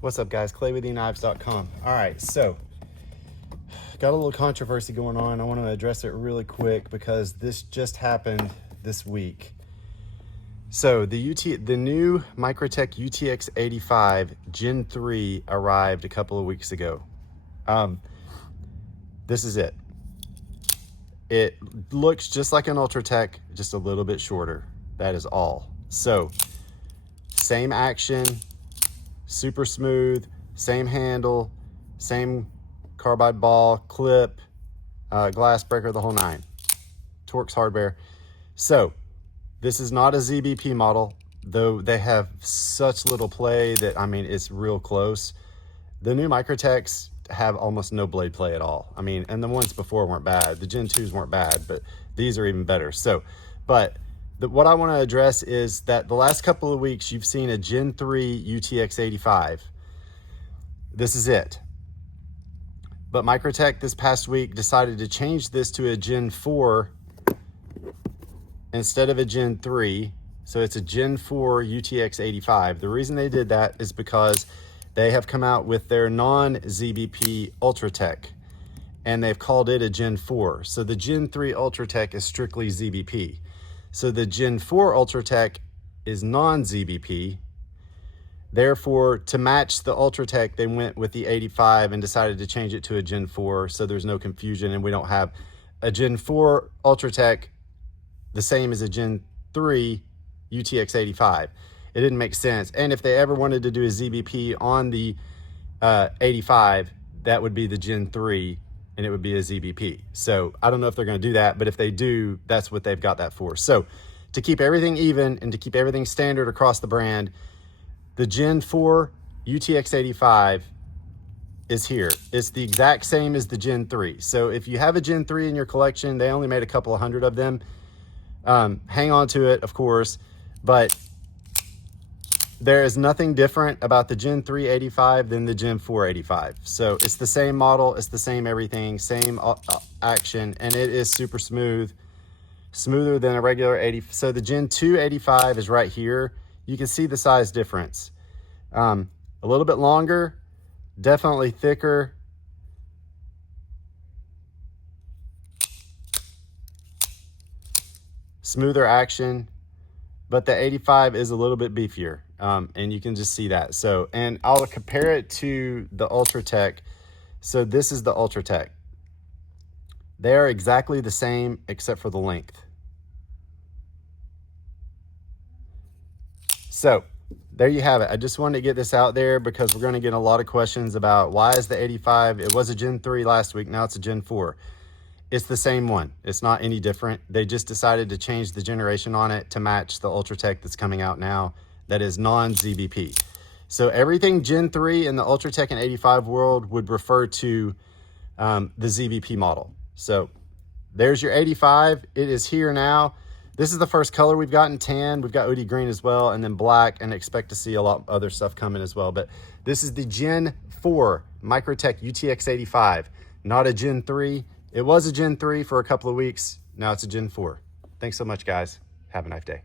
What's up, guys? claywitheknives.com. All right, so got a little controversy going on. I want to address it really quick because this just happened this week. So the new Microtech UTX-85 Gen 3 arrived a couple of weeks ago. This is it. It looks just like an Ultratech, just a little bit shorter. That is all. So same action, super smooth, same handle, same carbide ball, clip, glass breaker, the whole nine. Torx hardware. So this is not a ZBP model, though they have such little play that, I mean, it's real close. The new Microtechs have almost no blade play at all. I mean, and the ones before weren't bad. The Gen 2s weren't bad, but these are even better. So, but what I want to address is that the last couple of weeks, you've seen a Gen 3 UTX-85. This is it. But Microtech this past week decided to change this to a Gen 4 instead of a Gen 3. So it's a Gen 4 UTX-85. The reason they did that is because they have come out with their non-ZBP Ultratech, and they've called it a Gen 4. So the Gen 3 Ultratech is strictly ZBP. So the Gen 4 Ultratech is non-ZBP. Therefore, to match the Ultratech, they went with the 85 and decided to change it to a Gen 4 so there's no confusion and we don't have a Gen 4 Ultratech the same as a Gen 3 UTX-85. It didn't make sense. And if they ever wanted to do a ZBP on the 85, that would be the Gen 3 and it would be a ZBP. So I don't know if they're going to do that, but if they do, that's what they've got that for. So to keep everything even and to keep everything standard across the brand, the Gen 4 UTX-85 is here. It's the exact same as the Gen 3. So if you have a Gen 3 in your collection, they only made a couple of hundred of them. Hang on to it, of course, but there is nothing different about the Gen 3 85 than the Gen 4 85. So it's the same model, it's the same everything, same action, and it is super smooth, smoother than a regular 80. So the Gen 2 85 is right here. You can see the size difference. A little bit longer, definitely thicker. Smoother action, but the 85 is a little bit beefier. And you can just see that. So, and I'll compare it to the Ultratech. So this is the Ultratech. They are exactly the same except for the length. So there you have it. I just wanted to get this out there because we're going to get a lot of questions about why is the 85, it was a Gen 3 last week, now it's a Gen 4. It's the same one. It's not any different. They just decided to change the generation on it to match the Ultratech that's coming out now that is non-ZBP. So everything Gen 3 in the Ultratech and 85 world would refer to the ZBP model. So there's your 85. It is here now. This is the first color we've gotten, tan. We've got OD green as well, and then black, and expect to see a lot of other stuff coming as well. But this is the Gen 4 Microtech UTX-85, not a Gen 3. It was a Gen 3 for a couple of weeks. Now it's a Gen 4. Thanks so much, guys. Have a nice day.